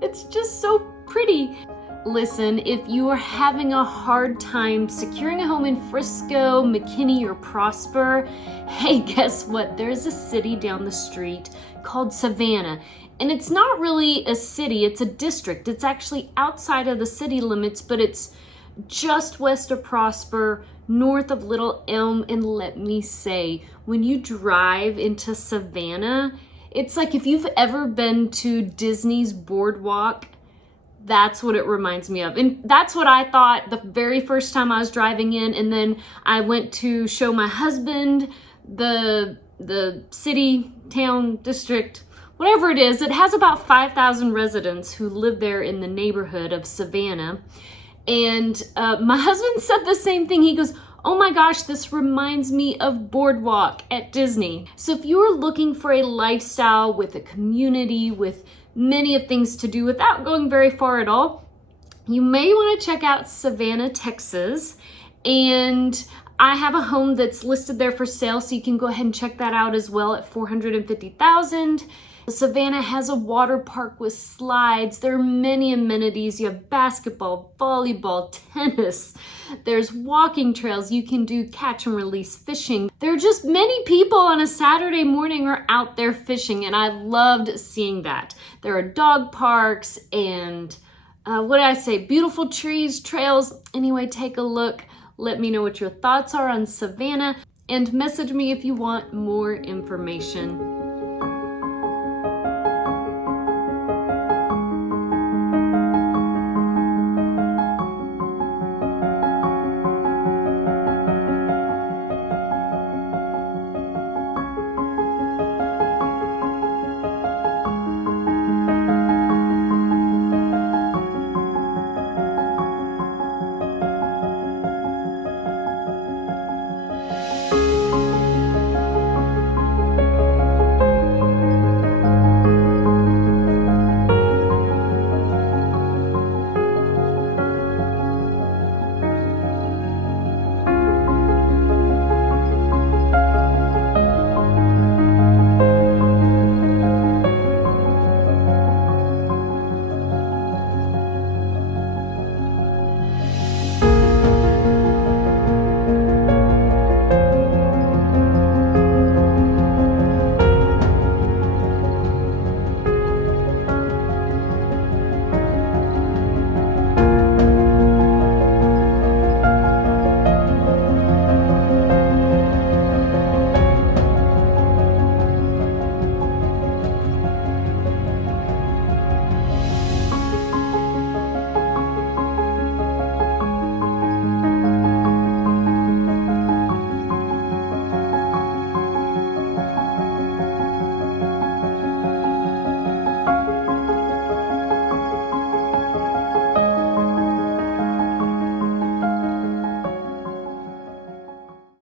It's just so pretty. Listen, if you are having a hard time securing a home in Frisco, McKinney, or Prosper, hey, guess what? There's a city down the street called Savannah. And it's not really a city, it's a district. It's actually outside of the city limits, but it's just west of Prosper, north of Little Elm. And let me say, when you drive into Savannah, it's like if you've ever been to Disney's Boardwalk, that's what it reminds me of. And that's what I thought the very first time I was driving in. And then I went to show my husband the city, town, district, whatever it is. It has about 5,000 residents who live there in the neighborhood of Savannah. And my husband said the same thing. He goes, oh my gosh, this reminds me of Boardwalk at Disney. So if you are looking for a lifestyle with a community, with many of things to do without going very far at all, you may want to check out Savannah, Texas. And I have a home that's listed there for sale, so you can go ahead and check that out as well at $450,000. Savannah has a water park with slides. There are many amenities. You have basketball, volleyball, tennis. There's walking trails. You can do catch and release fishing. There are just many people on a Saturday morning are out there fishing, and I loved seeing that. There are dog parks and what did I say? Beautiful trees, trails. Anyway, take a look. Let me know what your thoughts are on Savannah and message me if you want more information.